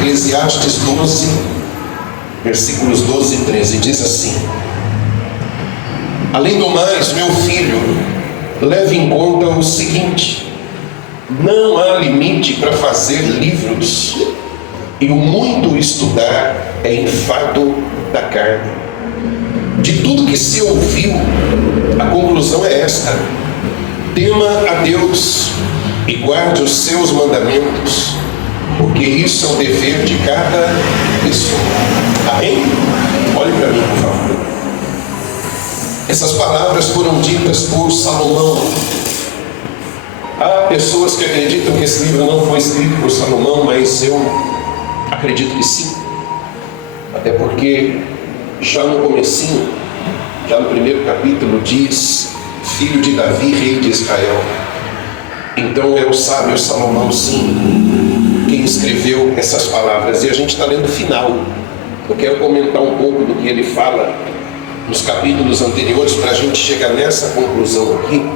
Eclesiastes 12, versículos 12 e 13, diz assim: além do mais, meu filho, leve em conta o seguinte: não há limite para fazer livros, e o muito estudar é enfado da carne. De tudo que se ouviu, a conclusão é esta: tema a Deus e guarde os seus mandamentos, porque isso é o dever de cada pessoa. Amém? Olhe para mim, por favor. Essas palavras foram ditas por Salomão. Há pessoas que acreditam que esse livro não foi escrito por Salomão, mas eu acredito que sim. Até porque já no comecinho, já no primeiro capítulo, diz: filho de Davi, rei de Israel. Então é o sábio Salomão, sim, quem escreveu essas palavras. E a gente está lendo o final. Eu quero comentar um pouco do que ele fala nos capítulos anteriores, para a gente chegar nessa conclusão aqui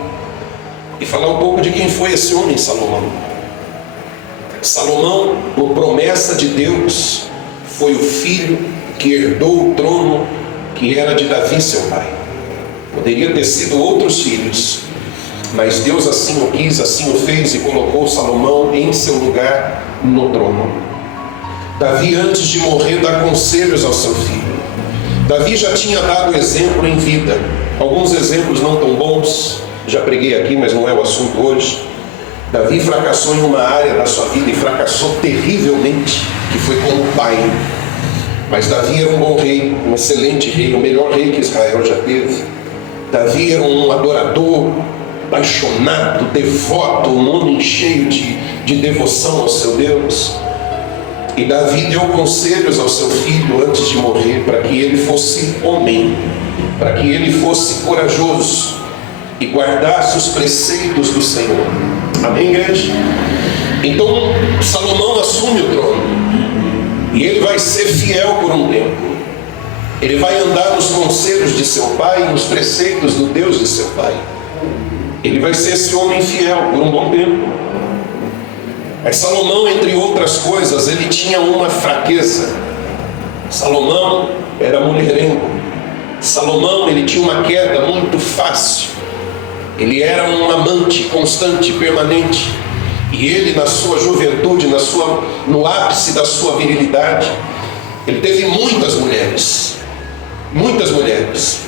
e falar um pouco de quem foi esse homem, Salomão. Salomão, por promessa de Deus, foi o filho que herdou o trono que era de Davi, seu pai. Poderia ter sido outros filhos, mas Deus assim o quis, assim o fez e colocou Salomão em seu lugar no trono. Davi, antes de morrer, dá conselhos ao seu filho. Davi já tinha dado exemplo em vida, alguns exemplos não tão bons, já preguei aqui, mas não é o assunto hoje. Davi fracassou em uma área da sua vida e fracassou terrivelmente, que foi como pai. Mas Davi era um bom rei, um excelente rei, o melhor rei que Israel já teve. Davi era um adorador, apaixonado, devoto, um homem cheio de devoção ao seu Deus. E Davi deu conselhos ao seu filho antes de morrer, para que ele fosse homem, para que ele fosse corajoso e guardasse os preceitos do Senhor. Amém, igreja? Então Salomão assume o trono e ele vai ser fiel por um tempo. Ele vai andar nos conselhos de seu pai, nos preceitos do Deus de seu pai. Ele vai ser esse homem fiel por um bom tempo. Mas Salomão, entre outras coisas, ele tinha uma fraqueza. Salomão era mulherengo. Salomão, ele tinha uma queda muito fácil. Ele era um amante constante, permanente. E ele, na sua juventude, no ápice da sua virilidade, ele teve muitas mulheres. Muitas mulheres.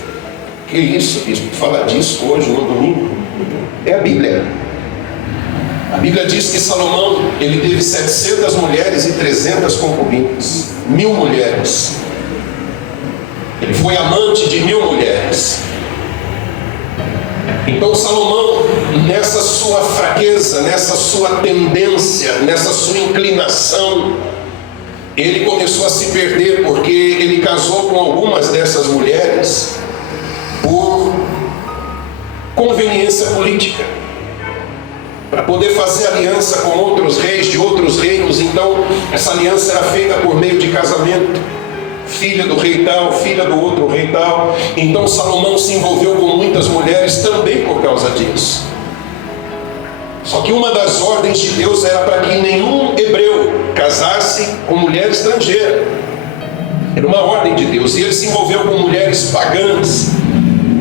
Que isso, bispo? Falar disso hoje, no domingo? É a Bíblia. A Bíblia diz que Salomão, ele teve 700 mulheres e 300 concubinas. 1000 mulheres. Ele foi amante de 1000 mulheres. Então Salomão, nessa sua fraqueza, nessa sua tendência, nessa sua inclinação, ele começou a se perder, porque ele casou com algumas dessas mulheres por conveniência política, para poder fazer aliança com outros reis de outros reinos. Então essa aliança era feita por meio de casamento, filha do rei tal, filha do outro rei tal. Então Salomão se envolveu com muitas mulheres também por causa disso. Só que uma das ordens de Deus era para que nenhum hebreu casasse com mulher estrangeira. Era uma ordem de Deus. E ele se envolveu com mulheres pagãs,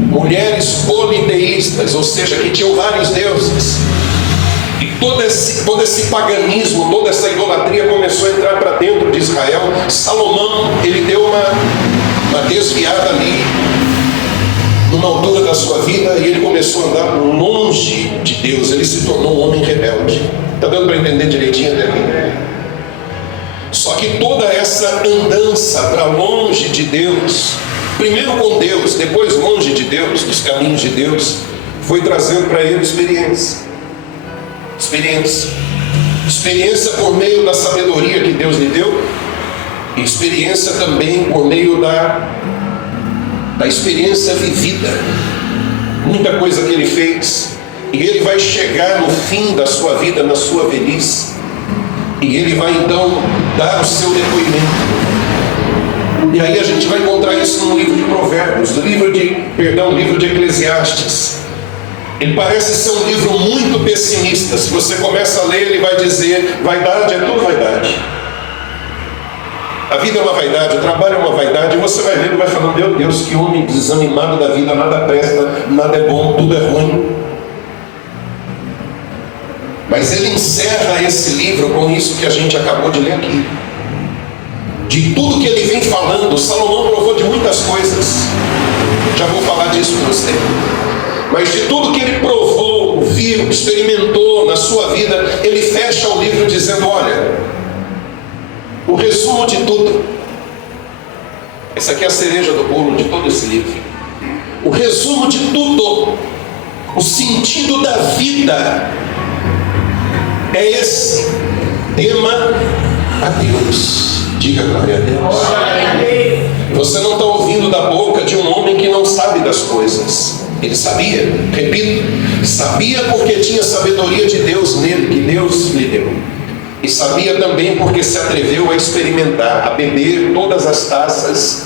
mulheres politeístas, ou seja, que tinham vários deuses. Todo esse paganismo, toda essa idolatria começou a entrar para dentro de Israel. Salomão, ele deu uma desviada ali, numa altura da sua vida, e ele começou a andar longe de Deus. Ele se tornou um homem rebelde. Está dando para entender direitinho até aqui? Só que toda essa andança para longe de Deus, primeiro com Deus, depois longe de Deus, dos caminhos de Deus, foi trazendo para ele experiência por meio da sabedoria que Deus lhe deu, e experiência também por meio da experiência vivida. Muita coisa que ele fez, e ele vai chegar no fim da sua vida, na sua velhice, e ele vai então dar o seu depoimento. E aí a gente vai encontrar isso no livro de Provérbios, livro de Eclesiastes. Ele parece ser um livro muito pessimista. Se você começa a ler, ele vai dizer: vaidade é tudo vaidade. A vida é uma vaidade, o trabalho é uma vaidade, e você vai vendo, vai falando, meu Deus, que homem desanimado da vida, nada presta, nada é bom, tudo é ruim. Mas ele encerra esse livro com isso que a gente acabou de ler aqui. De tudo que ele vem falando, Salomão provou de muitas coisas. Já vou falar disso com você. Mas de tudo que ele provou, viu, experimentou na sua vida, ele fecha o livro dizendo, olha, o resumo de tudo. Essa aqui é a cereja do bolo de todo esse livro. O resumo de tudo, o sentido da vida, é esse: tema a Deus. Diga glória a Deus. Você não está ouvindo da boca de um homem que não sabe das coisas. Ele sabia, repito, sabia porque tinha sabedoria de Deus nele, que Deus lhe deu. E sabia também porque se atreveu a experimentar, a beber todas as taças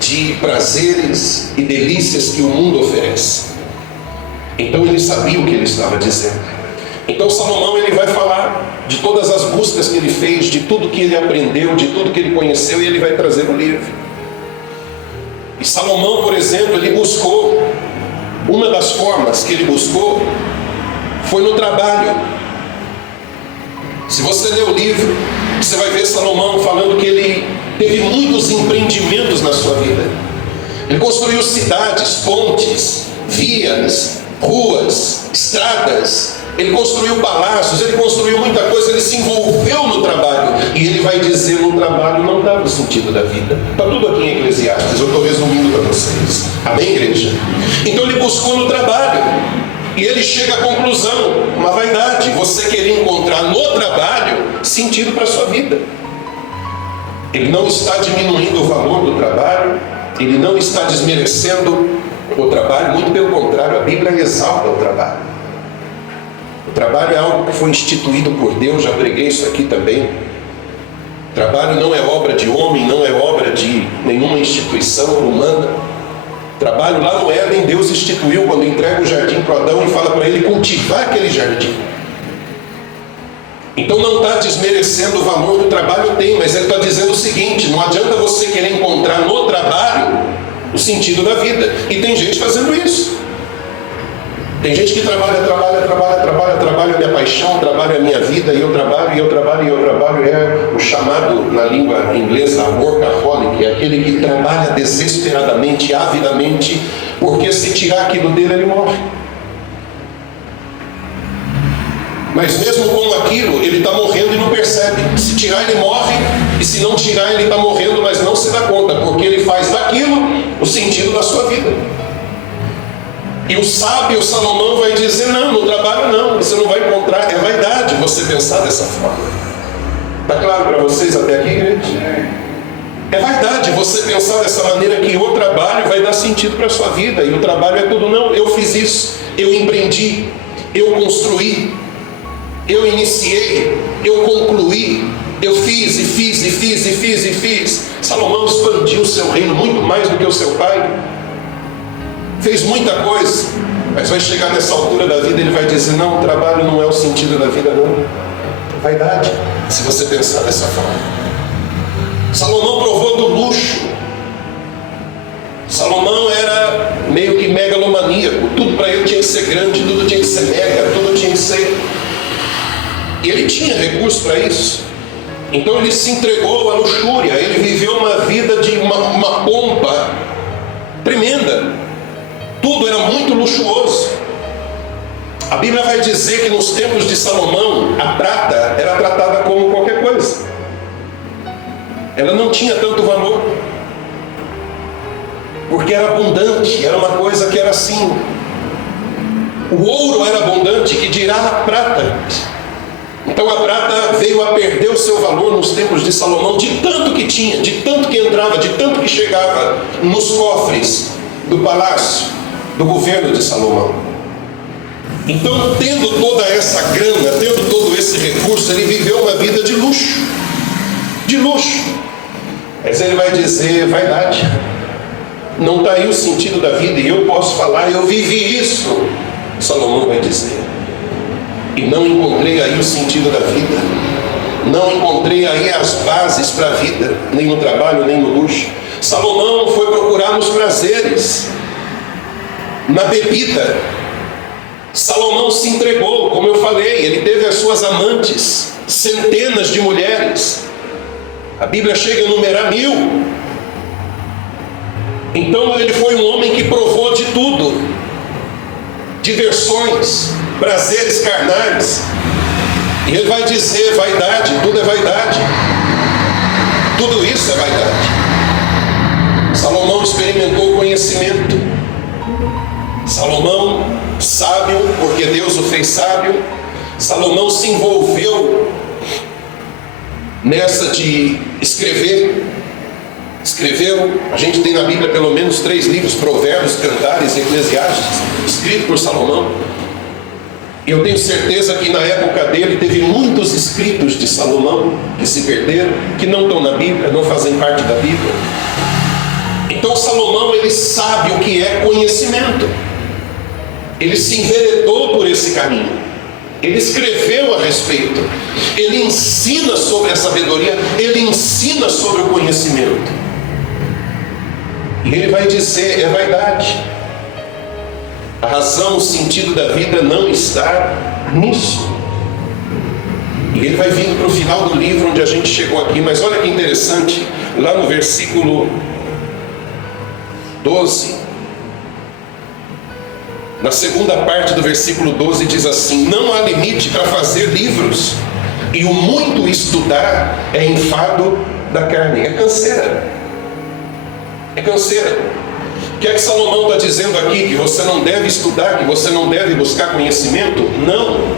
de prazeres e delícias que o mundo oferece. Então ele sabia o que ele estava dizendo. Então Salomão, ele vai falar de todas as buscas que ele fez, de tudo que ele aprendeu, de tudo que ele conheceu, e ele vai trazer no livro. E Salomão, por exemplo, ele buscou, uma das formas que ele buscou foi no trabalho. Se você ler o livro, você vai ver Salomão falando que ele teve muitos empreendimentos na sua vida. Ele construiu cidades, pontes, vias, ruas, estradas. Ele construiu palácios, ele construiu muita coisa, ele se envolveu no trabalho. E ele vai dizer, no trabalho não dá o sentido da vida. Está tudo aqui em Eclesiastes, eu estou resumindo para vocês. Amém, igreja? Então ele buscou no trabalho. E ele chega à conclusão, uma vaidade, você querer encontrar no trabalho sentido para a sua vida. Ele não está diminuindo o valor do trabalho, ele não está desmerecendo o trabalho, muito pelo contrário, a Bíblia exalta o trabalho. O trabalho é algo que foi instituído por Deus, já preguei isso aqui também. O trabalho não é obra de homem, não é obra de nenhuma instituição humana. O trabalho lá no Éden, Deus instituiu quando entrega o jardim para Adão e fala para ele cultivar aquele jardim. Então não está desmerecendo o valor do trabalho, tem, mas ele está dizendo o seguinte: não adianta você querer encontrar no trabalho o sentido da vida. E tem gente fazendo isso. Tem gente que trabalha a minha paixão, trabalha a minha vida, e eu trabalho. É o chamado na língua inglesa workaholic, é aquele que trabalha desesperadamente, avidamente, porque se tirar aquilo dele, ele morre. Mas mesmo com aquilo, ele está morrendo e não percebe. Se tirar, ele morre, e se não tirar, ele está morrendo, mas não se dá conta, porque ele faz daquilo o sentido da sua vida. E o sábio Salomão vai dizer, não, no trabalho não, você não vai encontrar, é vaidade você pensar dessa forma. Está claro para vocês até aqui, igreja? É vaidade você pensar dessa maneira, que o trabalho vai dar sentido para a sua vida, e o trabalho é tudo. Não, eu fiz isso, eu empreendi, eu construí, eu iniciei, eu concluí, eu fiz. Salomão expandiu o seu reino muito mais do que o seu pai. Fez muita coisa, mas vai chegar nessa altura da vida, ele vai dizer, não, o trabalho não é o sentido da vida, não. Vaidade, se você pensar dessa forma. Salomão provou do luxo. Salomão era meio que megalomaníaco, tudo para ele tinha que ser grande, tudo tinha que ser mega, tudo tinha que ser... E ele tinha recurso para isso. Então ele se entregou à luxúria, ele viveu uma vida de uma pompa tremenda. Tudo era muito luxuoso. A Bíblia vai dizer que nos tempos de Salomão, a prata era tratada como qualquer coisa. Ela não tinha tanto valor, porque era abundante, era uma coisa que era assim. O ouro era abundante, que dirá a prata. Então a prata veio a perder o seu valor nos tempos de Salomão, de tanto que tinha, de tanto que entrava, de tanto que chegava nos cofres do palácio, do governo de Salomão. Então, tendo toda essa grana, tendo todo esse recurso, ele viveu uma vida de luxo. De luxo. Mas ele vai dizer, vaidade. Não está aí o sentido da vida, e eu posso falar, eu vivi isso. Salomão vai dizer, e não encontrei aí o sentido da vida. não encontrei aí as bases para a vida, nem no trabalho, nem no luxo. Salomão foi procurar nos prazeres, na bebida. Salomão se entregou, como eu falei, ele teve as suas amantes, centenas de mulheres. A Bíblia chega a numerar 1000. Então ele foi um homem que provou de tudo, diversões, prazeres carnais. E ele vai dizer: vaidade, tudo é vaidade, tudo isso é vaidade. Salomão experimentou o conhecimento. Salomão, sábio, porque Deus o fez sábio. Salomão se envolveu nessa de escrever. Escreveu, a gente tem na Bíblia pelo menos 3 livros: Provérbios, Cantares e Eclesiastes, escrito por Salomão. E eu tenho certeza que na época dele teve muitos escritos de Salomão que se perderam, que não estão na Bíblia, não fazem parte da Bíblia. Então Salomão, ele sabe o que é conhecimento. Ele se enveredou por esse caminho. Ele escreveu a respeito. Ele ensina sobre a sabedoria. Ele ensina sobre o conhecimento. E ele vai dizer: é vaidade. A razão, o sentido da vida não está nisso. E ele vai vindo para o final do livro onde a gente chegou aqui. Mas olha que interessante, lá no versículo 12, na segunda parte do versículo 12, diz assim: não há limite para fazer livros, e o muito estudar é enfado da carne. É canseira. É canseira. O que é que Salomão está dizendo aqui? Que você não deve estudar, que você não deve buscar conhecimento? Não.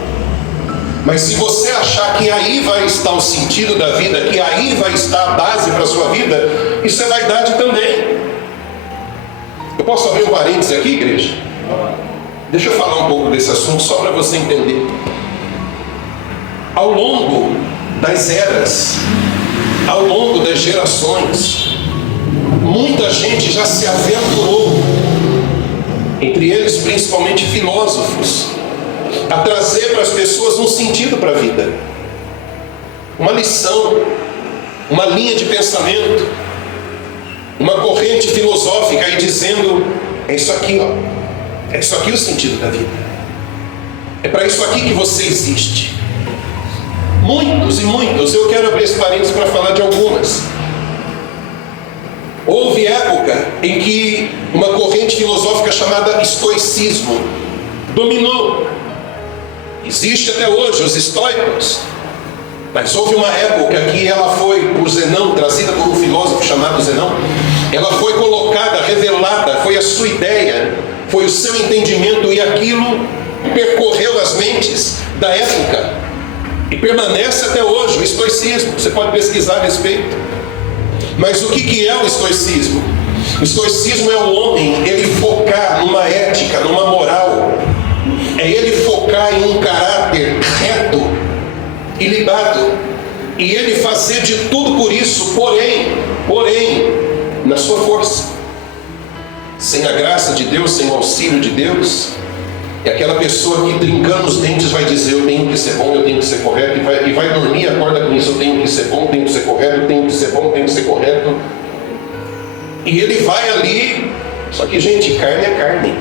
Mas se você achar que aí vai estar o sentido da vida, que aí vai estar a base para a sua vida, isso é vaidade também. Eu posso abrir um parênteses aqui, igreja? Deixa eu falar um pouco desse assunto, só para você entender. Ao longo das eras, ao longo das gerações, muita gente já se aventurou, entre eles principalmente filósofos, a trazer para as pessoas um sentido para a vida, uma lição, uma linha de pensamento, uma corrente filosófica aí dizendo: é isso aqui, ó, é isso aqui o sentido da vida, é para isso aqui que você existe. Muitos e muitos, eu quero abrir esse parênteses para falar de algumas. Houve época em que uma corrente filosófica chamada estoicismo dominou. Existe até hoje os estoicos. Mas houve uma época que ela foi, por Zenão, trazida por um filósofo chamado Zenão, ela foi colocada, revelada, foi a sua ideia, foi o seu entendimento, e aquilo percorreu as mentes da época e permanece até hoje, o estoicismo. Você pode pesquisar a respeito. Mas o que é o estoicismo? O estoicismo é o homem, ele focar numa ética, numa moral, é ele focar em um caráter reto, ilibado, e ele fazer de tudo por isso, porém, na sua força. Sem a graça de Deus, sem o auxílio de Deus, é aquela pessoa que, trincando os dentes, vai dizer: eu tenho que ser bom, eu tenho que ser correto, e vai dormir e acorda com isso: eu tenho que ser bom, tenho que ser correto, tenho que ser bom, tenho que ser correto. E ele vai ali. Só que, gente, carne é carne.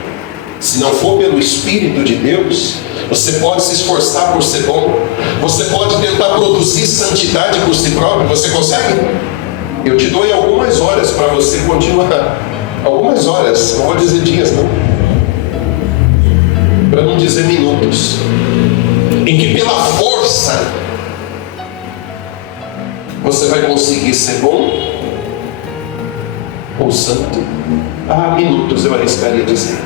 Se não for pelo Espírito de Deus, você pode se esforçar por ser bom, você pode tentar produzir santidade por si próprio. Você consegue? Eu te dou algumas horas para você continuar. Algumas horas, não vou dizer dias, não, para não dizer minutos, em que pela força você vai conseguir ser bom ou santo. Minutos eu arriscaria dizer.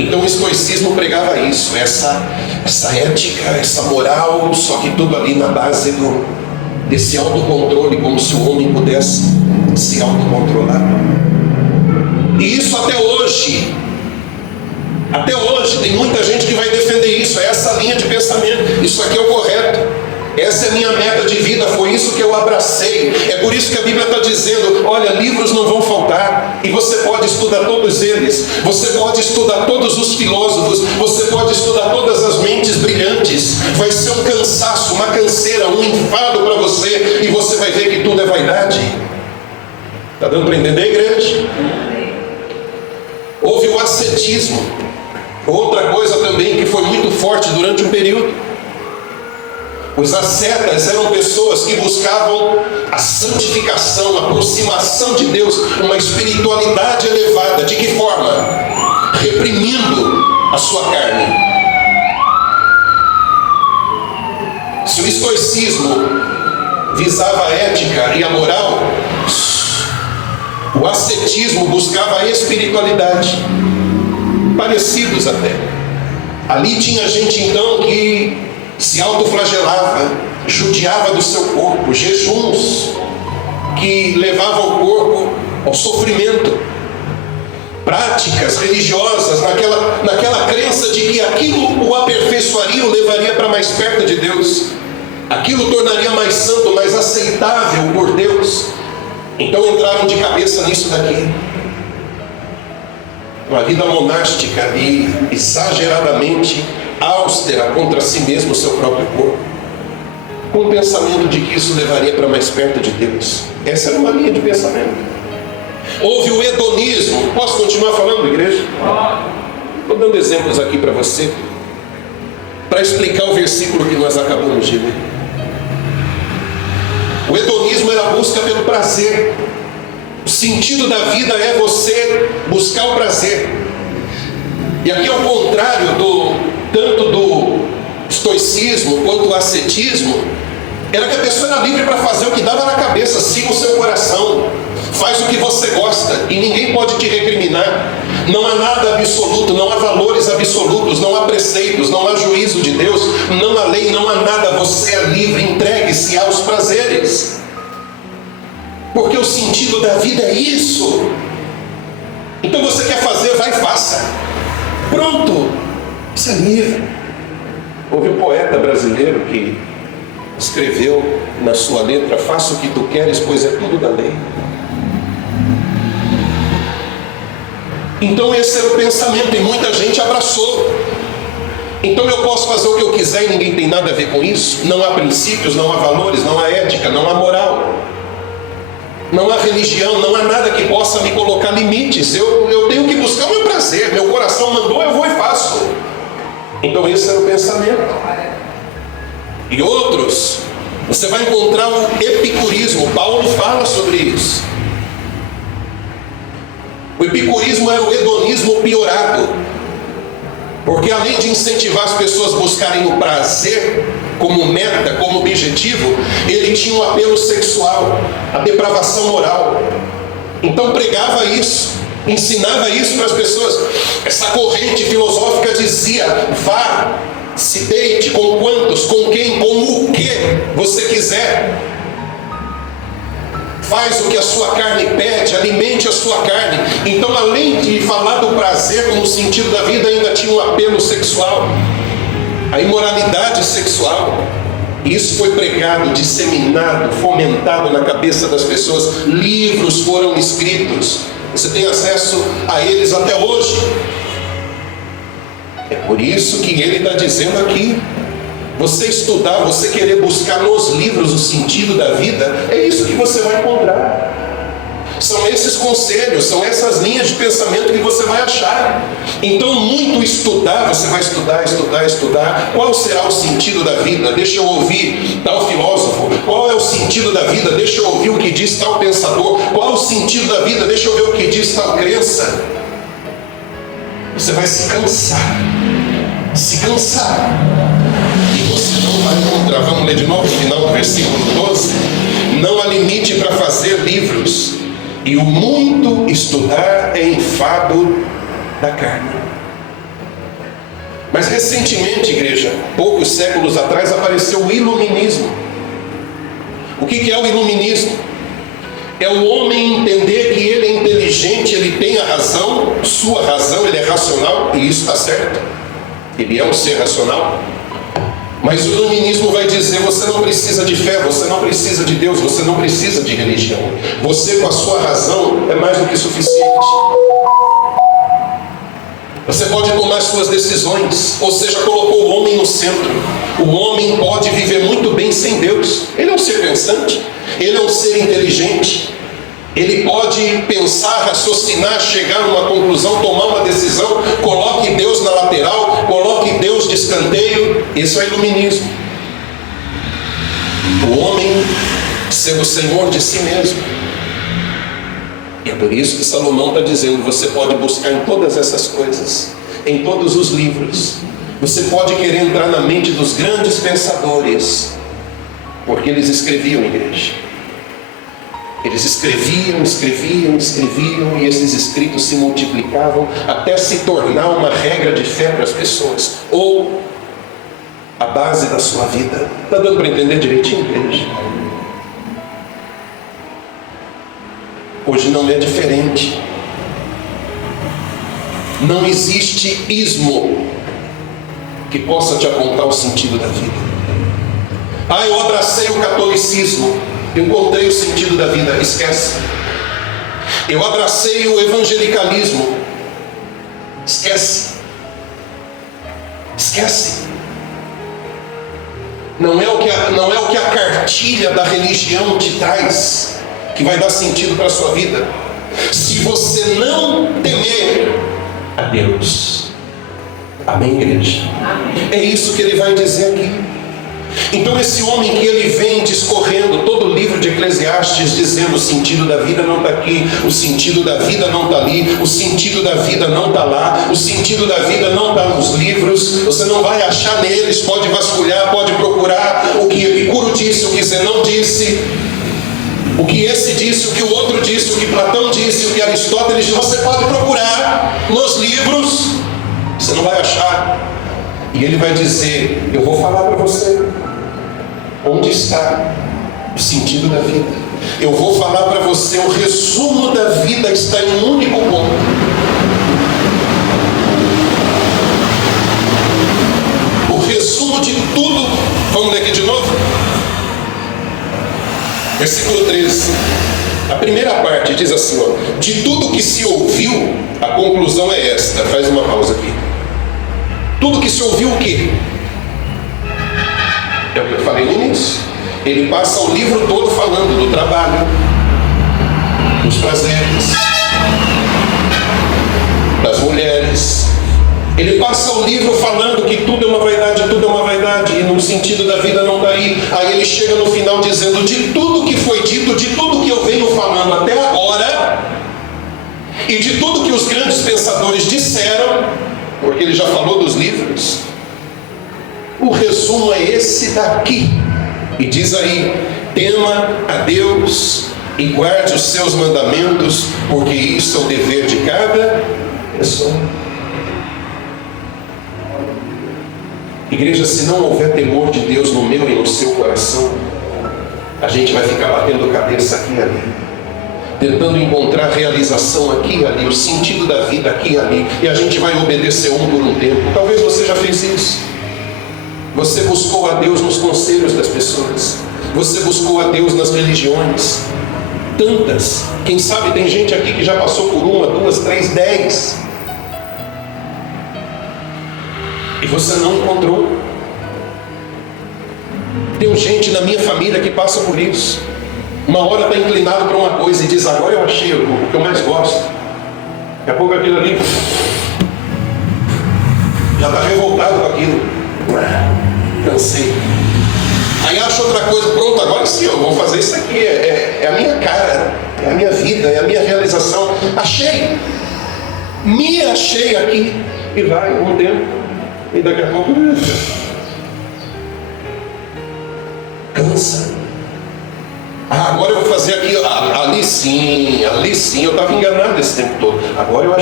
Então o estoicismo pregava isso, essa ética, essa moral, só que tudo ali na base desse autocontrole, como se o homem pudesse se autocontrolar. E isso até hoje tem muita gente que vai defender isso, é essa linha de pensamento: isso aqui é o correto, Essa é a minha meta de vida, foi isso que eu abracei. É por isso que a Bíblia está dizendo, olha, livros não vão faltar, e você pode estudar todos eles, você pode estudar todos os filósofos, você pode estudar todas as mentes brilhantes. Vai ser um cansaço, uma canseira, um enfado para você, e você vai ver que tudo é vaidade. Está dando para entender, igreja? Houve o ascetismo, outra coisa também que foi muito forte durante um período. Os ascetas eram pessoas que buscavam a santificação, a aproximação de Deus, uma espiritualidade elevada. De que forma? Reprimindo a sua carne. Se o estoicismo visava a ética e a moral, o ascetismo buscava a espiritualidade, parecidos até. Ali tinha gente então que se autoflagelava, judiava do seu corpo, jejuns que levavam o corpo ao sofrimento, práticas religiosas naquela crença de que aquilo o aperfeiçoaria, o levaria para mais perto de Deus, aquilo o tornaria mais santo, mais aceitável por Deus. Então entraram de cabeça nisso daqui. Uma vida monástica e exageradamente austera contra si mesmo, o seu próprio corpo, com o pensamento de que isso levaria para mais perto de Deus. Essa era uma linha de pensamento. Houve o hedonismo. Posso continuar falando, igreja? Estou dando exemplos aqui para você, para explicar o versículo que nós acabamos de ler. O hedonismo era a busca pelo prazer. O sentido da vida é você buscar o prazer. E aqui, ao contrário tanto do estoicismo quanto do ascetismo, era que a pessoa era livre para fazer o que dava na cabeça. Siga o seu coração, faz o que você gosta e ninguém pode te recriminar. Não há nada absoluto, não há valores absolutos, não há preceitos, não há juízo de Deus, não há lei, não há nada. Você é livre, entregue-se aos prazeres, porque o sentido da vida é isso. Então você quer fazer, vai e faça, pronto. Isso é livre. Houve um poeta brasileiro que escreveu na sua letra: faça o que tu queres, pois é tudo da lei. Então esse era o pensamento, e muita gente abraçou. Então eu posso fazer o que eu quiser e ninguém tem nada a ver com isso. Não há princípios, não há valores, não há ética, não há moral, não há religião, não há nada que possa me colocar limites. Eu tenho que buscar o meu prazer. Meu coração mandou, eu vou e faço. Então esse era o pensamento. E outros, você vai encontrar o epicurismo. Paulo fala sobre isso. O epicurismo era o hedonismo piorado, porque além de incentivar as pessoas a buscarem o prazer como meta, como objetivo, ele tinha um apelo sexual, a depravação moral. Então pregava isso, ensinava isso para as pessoas. Essa corrente filosófica dizia: vá, se deite com quantos, com quem, com o que você quiser. Faz o que a sua carne pede, alimente a sua carne. Então, além de falar do prazer como sentido da vida, ainda tinha um apelo sexual, a imoralidade sexual. Isso foi pregado, disseminado, fomentado na cabeça das pessoas. Livros foram escritos, você tem acesso a eles até hoje. É por isso que ele está dizendo aqui: você estudar, você querer buscar nos livros o sentido da vida, é isso que você vai encontrar. São esses conselhos, são essas linhas de pensamento que você vai achar. Então, muito estudar, você vai estudar. Qual será o sentido da vida? Deixa eu ouvir tal filósofo. Qual é o sentido da vida? Deixa eu ouvir o que diz tal pensador. Qual é o sentido da vida? Deixa eu ver o que diz tal crença. Você vai se cansar. E você não vai encontrar. Vamos ler de novo o final do versículo 12. Não há limite para fazer livros, e o muito estudar é enfado da carne. Mas recentemente, igreja, poucos séculos atrás, apareceu o iluminismo. O que é o iluminismo? É o homem entender que ele é inteligente, ele tem a razão, sua razão, ele é racional, e isso está certo. Ele é um ser racional. Mas o iluminismo vai dizer: você não precisa de fé, você não precisa de Deus, você não precisa de religião. Você, com a sua razão, é mais do que suficiente. Você pode tomar suas decisões, ou seja, colocou o homem no centro. O homem pode viver muito bem sem Deus. Ele é um ser pensante, ele é um ser inteligente. Ele pode pensar, raciocinar, chegar numa conclusão, tomar uma decisão. Coloque Deus na lateral, coloque Deus de escanteio. Isso é iluminismo. O homem ser o senhor de si mesmo. E é por isso que Salomão está dizendo: você pode buscar em todas essas coisas, em todos os livros. Você pode querer entrar na mente dos grandes pensadores, porque eles escreviam, igreja. Eles escreviam, e esses escritos se multiplicavam até se tornar uma regra de fé para as pessoas, ou a base da sua vida. Está dando para entender direitinho, igreja? Hoje não é diferente. Não existe ismo que possa te apontar o sentido da vida. Eu abracei o catolicismo, encontrei o sentido da vida. Esquece. Eu abracei o evangelicalismo. Esquece. Não é o que a cartilha da religião te traz que vai dar sentido para a sua vida. Se você não temer a Deus. Amém, igreja? É isso que ele vai dizer aqui. Então esse homem que ele vem discorrendo todo o livro de Eclesiastes, dizendo: o sentido da vida não está aqui, o sentido da vida não está ali, o sentido da vida não está lá, o sentido da vida não está nos livros, você não vai achar neles. Pode vasculhar, pode procurar o que Epicuro disse, o que Zenão disse, o que esse disse, o que o outro disse, o que Platão disse, o que Aristóteles disse. Você pode procurar nos livros, você não vai achar. E ele vai dizer: eu vou falar para você onde está o sentido da vida. Eu vou falar para você: o resumo da vida está em um único ponto. O resumo de tudo. Vamos ler aqui de novo? Versículo 13. A primeira parte diz assim: de tudo que se ouviu, a conclusão é esta. Faz uma pausa aqui. Tudo que se ouviu, o quê? É o que eu falei no início. Ele passa o livro todo falando do trabalho, dos prazeres, das mulheres. Ele passa o livro falando que tudo é uma vaidade, e no sentido da vida não está aí. Aí ele chega no final dizendo: de tudo que foi dito, de tudo que eu venho falando até agora, e de tudo que os grandes pensadores disseram, porque ele já falou dos livros, o resumo é esse daqui. E diz aí: tema a Deus e guarde os seus mandamentos, porque isso é o dever de cada pessoa. Igreja, se não houver temor de Deus no meu e no seu coração, a gente vai ficar batendo cabeça aqui e ali, tentando encontrar realização aqui e ali, o sentido da vida aqui e ali, e a gente vai obedecer um por um tempo. Talvez você já fez isso. Você buscou a Deus nos conselhos das pessoas, você buscou a Deus nas religiões, tantas. Quem sabe tem gente aqui que já passou por 1, 2, 3, 10, e você não encontrou. Tem gente na minha família que passa por isso. Uma hora está inclinado para uma coisa e diz: agora eu achei o que eu mais gosto. Daqui a pouco aquilo ali já está revoltado com aquilo. Cansei. Aí acha outra coisa: pronto, agora sim, eu vou fazer isso aqui. É a minha cara, é a minha vida, é a minha realização. Achei. Me achei aqui. E vai um tempo. E daqui a pouco cansa. Agora eu vou fazer aqui, ali sim, eu estava enganado esse tempo todo. Agora eu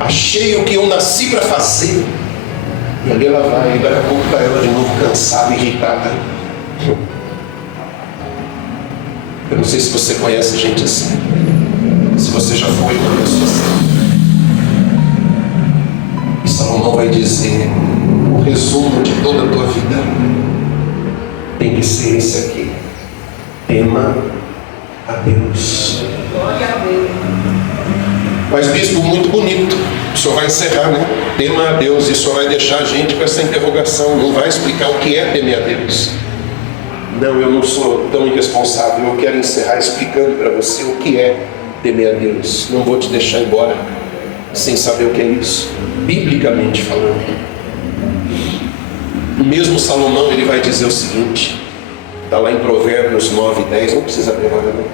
achei o que eu nasci para fazer. E ali ela vai, e daqui a pouco está ela de novo cansada, irritada. Eu não sei se você conhece gente assim, se você já foi uma pessoa assim. E Salomão vai dizer: o resumo de toda a tua vida tem que ser esse aqui: tema a Deus. Mas bispo, muito bonito, o senhor vai encerrar, né? Tema a Deus, e o senhor vai deixar a gente com essa interrogação, não vai explicar o que é temer a Deus. Não, eu não sou tão irresponsável, eu quero encerrar explicando para você o que é temer a Deus. Não vou te deixar embora sem saber o que é isso, biblicamente falando. O mesmo Salomão, ele vai dizer o seguinte, está lá em Provérbios 9:10, não precisa abrir agora, não.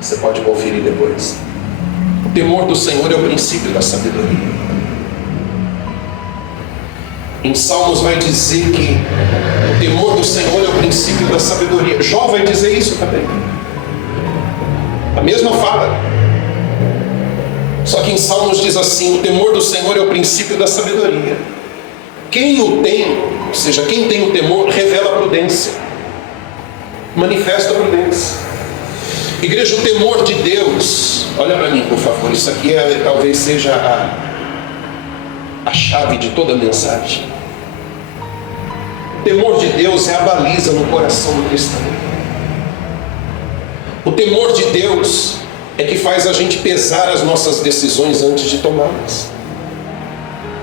Você pode conferir depois. O temor do Senhor é o princípio da sabedoria. Em Salmos vai dizer que o temor do Senhor é o princípio da sabedoria. Jó vai dizer isso também. A mesma fala. Só que em Salmos diz assim: o temor do Senhor é o princípio da sabedoria. Quem o tem, ou seja, quem tem o temor, revela a prudência, manifesta a prudência. Igreja, o temor de Deus, olha para mim por favor, isso aqui talvez seja a chave de toda a mensagem. O temor de Deus é a baliza no coração do cristão. O temor de Deus é que faz a gente pesar as nossas decisões antes de tomá-las,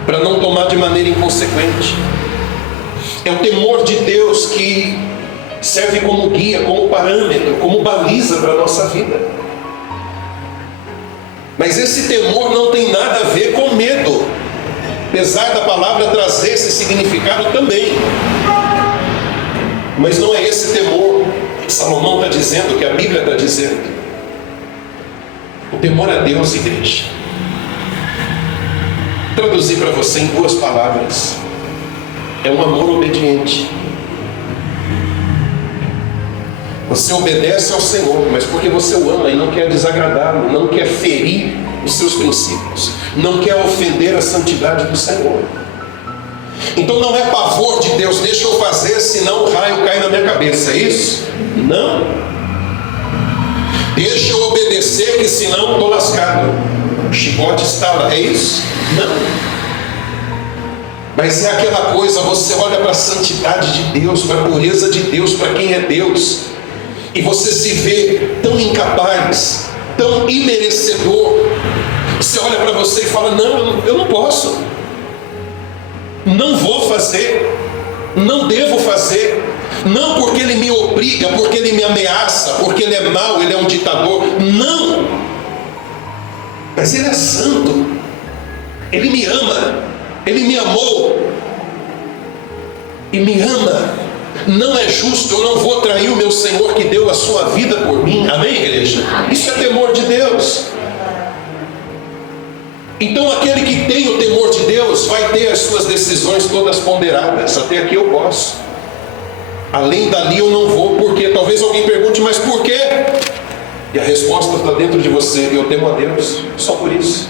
para não tomar de maneira inconsequente. É o temor de Deus que serve como guia, como parâmetro, como baliza para a nossa vida. Mas esse temor não tem nada a ver com medo, apesar da palavra trazer esse significado também. Mas não é esse temor que Salomão está dizendo, que a Bíblia está dizendo. O temor a Deus, igreja, traduzir para você em 2 palavras, é um amor obediente. Você obedece ao Senhor, mas porque você o ama e não quer desagradá-lo, não quer ferir os seus princípios, não quer ofender a santidade do Senhor. Então não é pavor de Deus, deixa eu fazer, senão o raio cai na minha cabeça, é isso? Não. Deixa eu obedecer, que senão estou lascado, o chicote estala, é isso? Não. Mas é aquela coisa, você olha para a santidade de Deus, para a pureza de Deus, para quem é Deus, e você se vê tão incapaz, tão imerecedor. Você olha para você e fala: não, eu não posso, não vou fazer, não devo fazer. Não porque ele me obriga, porque ele me ameaça, porque ele é mau, ele é um ditador. Não. Mas ele é santo, ele me ama, ele me amou e me ama. Não é justo, eu não vou trair o meu Senhor que deu a sua vida por mim. Amém, igreja? Isso é temor de Deus. Então aquele que tem o temor de Deus vai ter as suas decisões todas ponderadas. Até aqui eu posso, além dali eu não vou. Porque talvez alguém pergunte: mas por quê? E a resposta está dentro de você: eu temo a Deus, só por isso.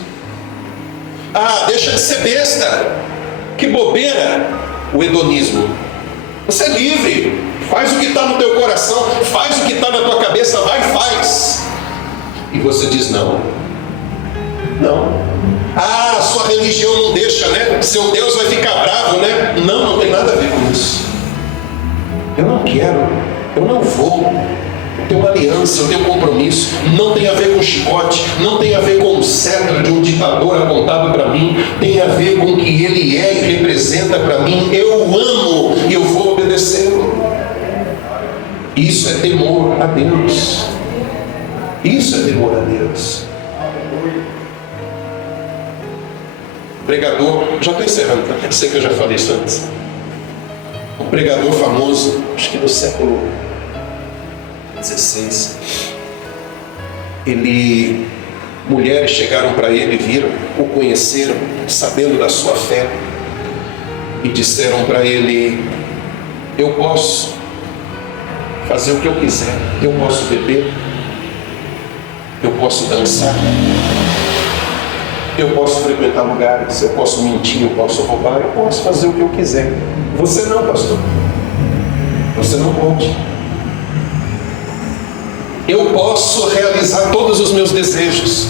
Ah, deixa de ser besta, que bobeira. O hedonismo. Você é livre, faz o que está no teu coração, faz o que está na tua cabeça, vai e faz. E você diz: não. Ah, a sua religião não deixa, né? Seu Deus vai ficar bravo, né? Não tem nada a ver com isso. Eu não quero, eu não vou. Eu tenho uma aliança, eu tenho um compromisso. Não tem a ver com chicote, não tem a ver com o cetro de um ditador apontado para mim. Tem a ver com o que ele é e representa para mim. Eu amo e eu vou obedecê-lo. Isso é temor a Deus. Isso é temor a Deus. O pregador, já estou encerrando, tá? Sei que eu já falei isso antes. Um pregador famoso, acho que do século 16, mulheres chegaram para ele, viram, o conheceram, sabendo da sua fé, e disseram para ele: eu posso fazer o que eu quiser, eu posso beber, eu posso dançar, eu posso frequentar lugares, eu posso mentir, eu posso roubar, eu posso fazer o que eu quiser. Você não, pastor, você não pode. Eu posso realizar todos os meus desejos.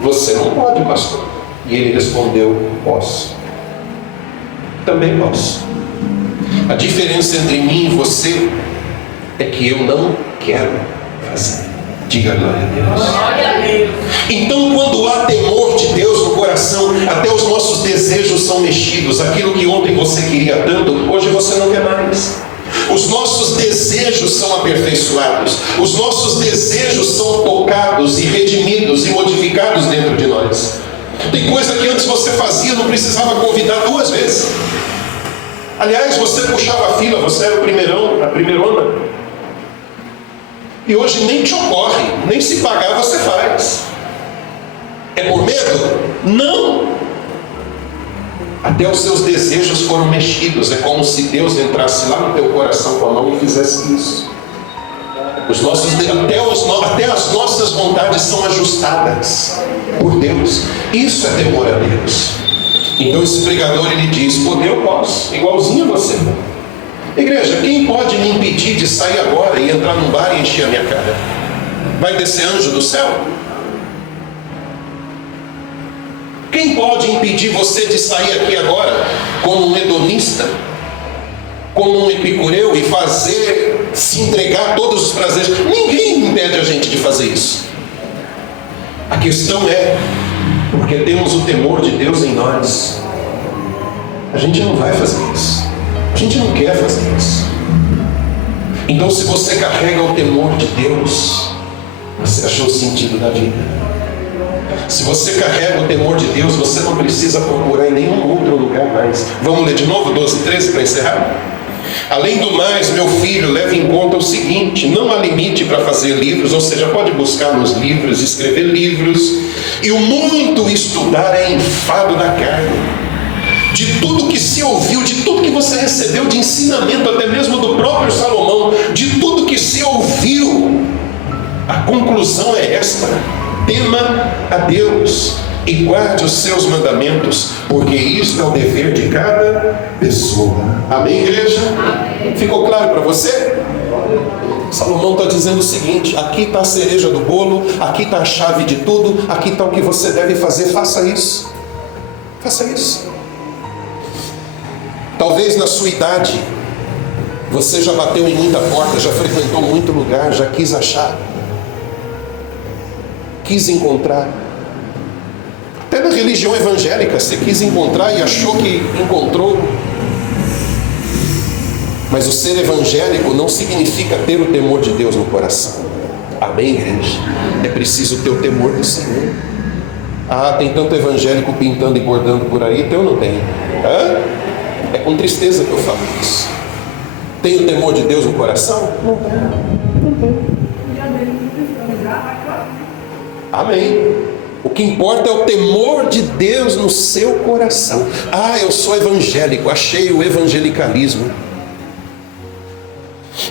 Você não pode, pastor. E ele respondeu: posso. Também posso. A diferença entre mim e você é que eu não quero fazer. Diga glória a Deus. Então, quando há temor de Deus no coração, até os nossos desejos são mexidos. Aquilo que ontem você queria tanto, hoje você não quer mais. Os nossos desejos são aperfeiçoados. Os nossos desejos são tocados e redimidos e modificados dentro de nós. Tem coisa que antes você fazia, não precisava convidar 2 vezes. Aliás, você puxava a fila, você era o primeirão, a primeirona. E hoje nem te ocorre, nem se pagar você faz. É por medo? Não. Até os seus desejos foram mexidos. É como se Deus entrasse lá no teu coração com a mão e fizesse isso. Até as nossas vontades são ajustadas por Deus. Isso é temor a Deus. Então esse pregador, ele diz: poder eu posso, igualzinho a você. Igreja, quem pode me impedir de sair agora e entrar num bar e encher a minha cara? Vai descer anjo do céu? Quem pode impedir você de sair aqui agora como um hedonista, como um epicureu, e fazer, se entregar a todos os prazeres? Ninguém impede a gente de fazer isso. A questão é, porque temos o temor de Deus em nós, a gente não vai fazer isso. A gente não quer fazer isso. Então, se você carrega o temor de Deus, você achou o sentido da vida. Se você carrega o temor de Deus, você não precisa procurar em nenhum outro lugar mais. Vamos ler de novo 12:13 para encerrar? Além do mais, meu filho, leve em conta o seguinte: não há limite para fazer livros, ou seja, pode buscar nos livros, escrever livros, e o muito estudar é enfado da carne. De tudo que se ouviu, de tudo que você recebeu de ensinamento, até mesmo do próprio Salomão, de tudo que se ouviu, a conclusão é esta: tema a Deus e guarde os seus mandamentos, porque isto é o dever de cada pessoa. Amém, igreja? Amém. Ficou claro para você? Salomão está dizendo o seguinte: aqui está a cereja do bolo, aqui está a chave de tudo, aqui está o que você deve fazer. Faça isso. Faça isso. Talvez na sua idade você já bateu em muita porta, já frequentou muito lugar, já quis achar, quis encontrar. Até na religião evangélica você quis encontrar e achou que encontrou. Mas o ser evangélico não significa ter o temor de Deus no coração. Amém, igreja? É preciso ter o temor do Senhor. Ah, tem tanto evangélico pintando e bordando por aí, então eu não tenho. É com tristeza que eu falo isso. Tem o temor de Deus no coração? Não tem. Amém. O que importa é o temor de Deus no seu coração. Ah, eu sou evangélico, achei o evangelicalismo.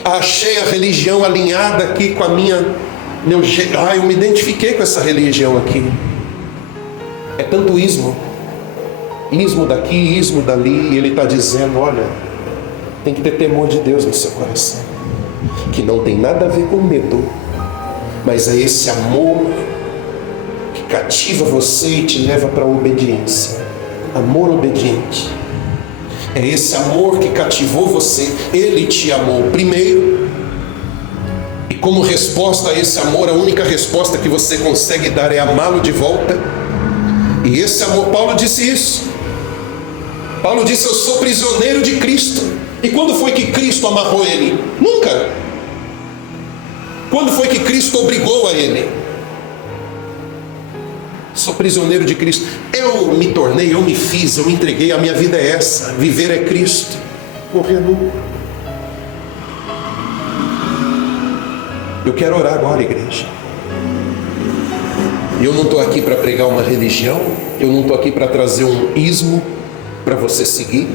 Achei a religião alinhada aqui com a meu jeito. Ah, eu me identifiquei com essa religião aqui. É tanto ismo. Ismo daqui, ismo dali, e ele está dizendo: olha, tem que ter temor de Deus no seu coração, que não tem nada a ver com medo, mas é esse amor que cativa você e te leva para a obediência. Amor obediente. É esse amor que cativou você. Ele te amou primeiro, e como resposta a esse amor, a única resposta que você consegue dar é amá-lo de volta. E esse amor, Paulo disse isso. Paulo disse: eu sou prisioneiro de Cristo. E quando foi que Cristo amarrou ele? Nunca. Quando foi que Cristo obrigou a ele? Sou prisioneiro de Cristo. Eu me tornei, eu me fiz, eu me entreguei. A minha vida é essa: viver é Cristo, morrer nunca. Eu quero orar agora, igreja. Eu não estou aqui para pregar uma religião, eu não estou aqui para trazer um ismo para você seguir,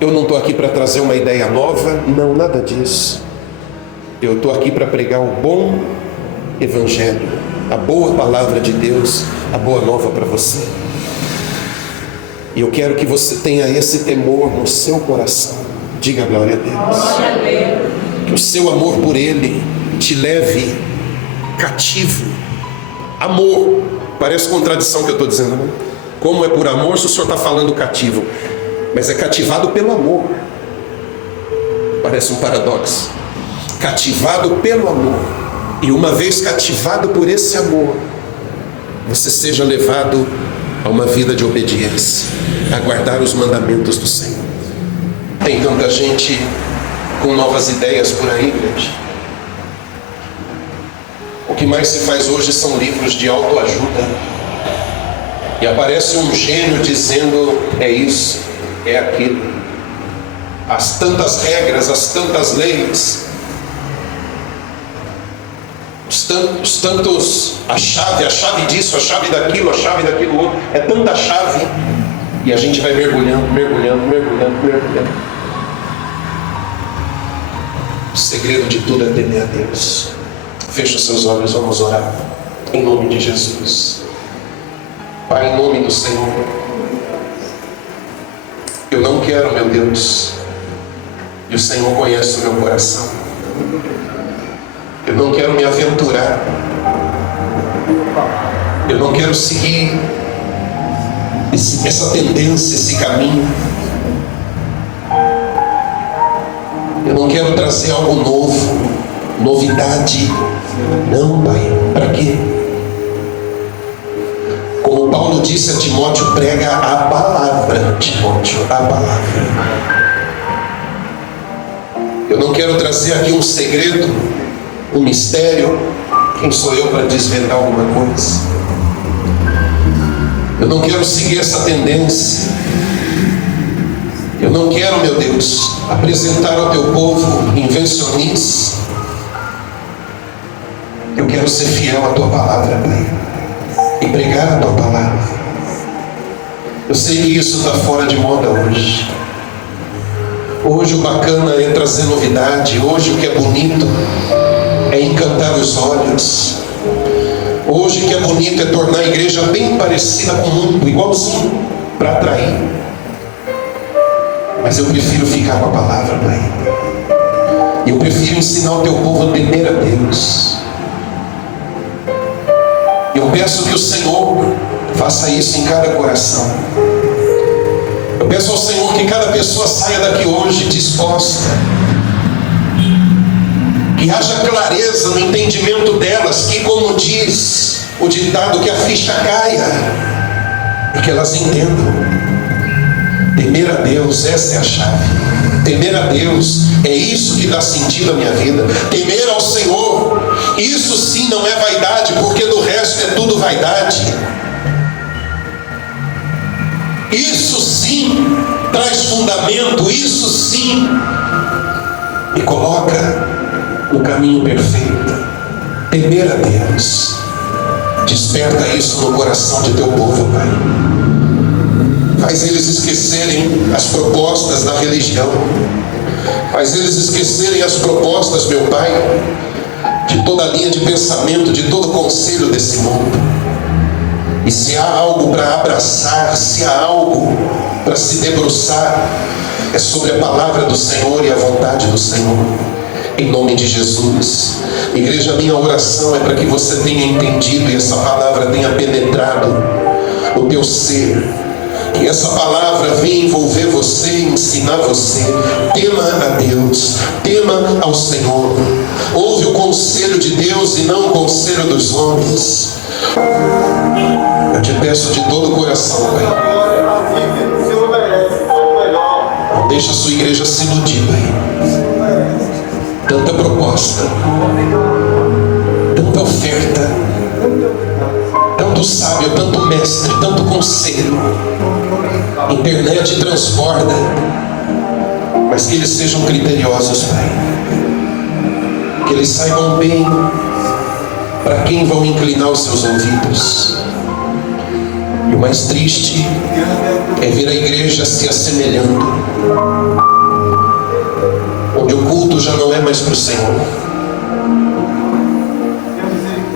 eu não estou aqui para trazer uma ideia nova, não, nada disso. Eu estou aqui para pregar o bom evangelho, a boa palavra de Deus, a boa nova para você. E eu quero que você tenha esse temor no seu coração. Diga glória a Deus. Que o seu amor por Ele te leve cativo. Amor, parece contradição que eu estou dizendo, né? Como é por amor se o Senhor está falando cativo? mas é cativado pelo amor. Parece um paradoxo. Cativado pelo amor. E uma vez cativado por esse amor, você seja levado a uma vida de obediência, a guardar os mandamentos do Senhor. Tem tanta gente com novas ideias por aí, igreja. O que mais se faz hoje são livros de autoajuda. E aparece um gênio dizendo: é isso, é aquilo. As tantas regras, as tantas leis, os tantos, a chave disso, a chave daquilo outro. É tanta chave. E a gente vai mergulhando. O segredo de tudo é temer a Deus. Feche os seus olhos, vamos orar. Em nome de Jesus. Pai, em nome do Senhor. Eu não quero, meu Deus, e o Senhor conhece o meu coração. Eu não quero me aventurar. Eu não quero seguir essa tendência, esse caminho. Eu não quero trazer algo novo, novidade. Não, Pai, para quê? Como Paulo disse a Timóteo, prega a palavra, Timóteo, a palavra. Eu não quero trazer aqui um segredo, um mistério. Quem sou eu para desvendar alguma coisa? Eu não quero seguir essa tendência. Eu não quero, meu Deus, apresentar ao teu povo invencionice. Eu quero ser fiel à tua palavra, Pai, e pregar a tua palavra. Eu sei que isso está fora de moda hoje. Hoje o bacana é trazer novidade. Hoje o que é bonito é encantar os olhos. Hoje o que é bonito é tornar a igreja bem parecida com o mundo, igualzinho, para atrair. Mas eu prefiro ficar com a palavra, Pai. Eu prefiro ensinar o teu povo a temer a Deus. Eu peço que o Senhor faça isso em cada coração. Eu peço ao Senhor que cada pessoa saia daqui hoje disposta, que haja clareza no entendimento delas, que, como diz o ditado, que a ficha caia e que elas entendam. Temer a Deus, essa é a chave. Temer a Deus, é isso que dá sentido à minha vida. Temer ao Senhor, isso sim não é vaidade, porque do resto é tudo vaidade. Isso sim traz fundamento, isso sim me coloca no caminho perfeito. Temer a Deus, desperta isso no coração de teu povo, Pai. Faz eles esquecerem as propostas da religião. Faz eles esquecerem as propostas, meu Pai, de toda a linha de pensamento, de todo o conselho desse mundo. E se há algo para abraçar, se há algo para se debruçar, é sobre a palavra do Senhor e a vontade do Senhor. Em nome de Jesus. Igreja, minha oração é para que você tenha entendido e essa palavra tenha penetrado o teu ser. Que essa palavra venha envolver você, ensinar você. Tema a Deus, tema ao Senhor. Ouve o conselho de Deus e não o conselho dos homens. Eu te peço de todo o coração, Pai. Não deixa a sua igreja se iludir, Pai. Tanta proposta, tanta oferta, tanto sábio, tanto mestre, tanto conselho. Internet transborda, mas que eles sejam criteriosos, Pai. Que eles saibam bem para quem vão inclinar os seus ouvidos. E o mais triste é ver a igreja se assemelhando, onde o culto já não é mais para o Senhor,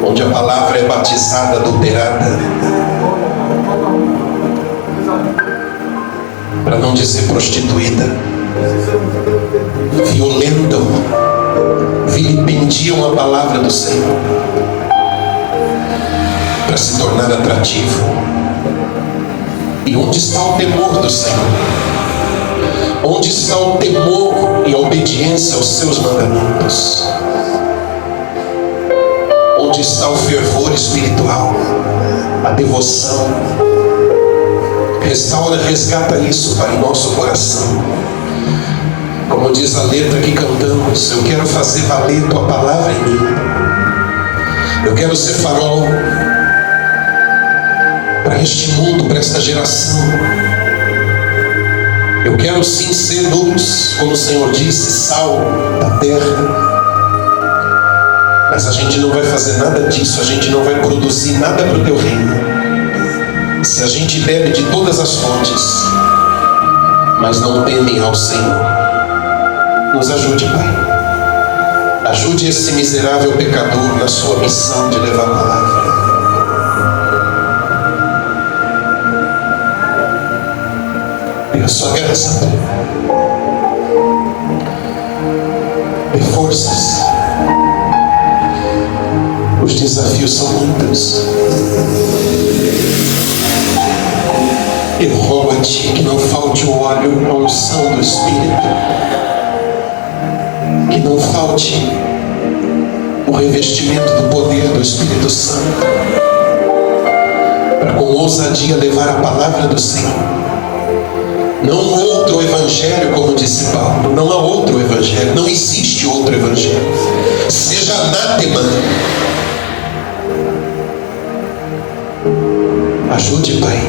onde a palavra é batizada, adulterada, para não dizer prostituída, violentam, vilipendiam a palavra do Senhor para se tornar atrativo. E onde está o temor do Senhor? Onde está o temor e a obediência aos seus mandamentos? Onde está o fervor espiritual, a devoção? Restaura, resgata isso, Pai, em nosso coração. Como diz a letra que cantamos, eu quero fazer valer Tua palavra em mim. Eu quero ser farol para este mundo, para esta geração. Eu quero sim ser luz, como o Senhor disse, sal da terra. Mas a gente não vai fazer nada disso, a gente não vai produzir nada para o Teu reino se a gente bebe de todas as fontes, mas não temem ao Senhor. Nos ajude, Pai. Ajude esse miserável pecador na sua missão de levar a palavra. Dê a sua graça, Pai. Dê forças. Os desafios são muitos. Eu rogo a Ti que não falte o óleo, a unção do Espírito. Que não falte o revestimento do poder do Espírito Santo, para com ousadia levar a palavra do Senhor. Não outro evangelho, como disse Paulo. Não há outro evangelho, não existe outro evangelho. Seja anátema. Ajude, Pai,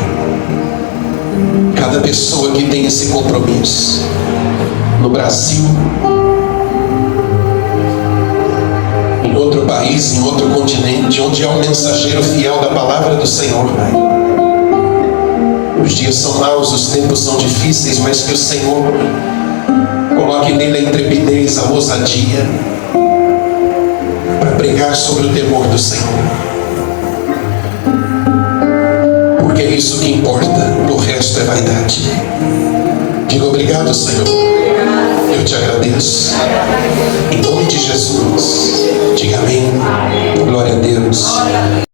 cada pessoa que tem esse compromisso, no Brasil, em outro país, em outro continente, onde há um mensageiro fiel da palavra do Senhor, Pai. Os dias são maus, os tempos são difíceis, mas que o Senhor coloque nele a intrepidez, a ousadia, para pregar sobre o temor do Senhor. Porque é isso que importa, o resto é vaidade. Diga obrigado, Senhor. Eu te agradeço. Em nome de Jesus. Diga amém. Glória a Deus.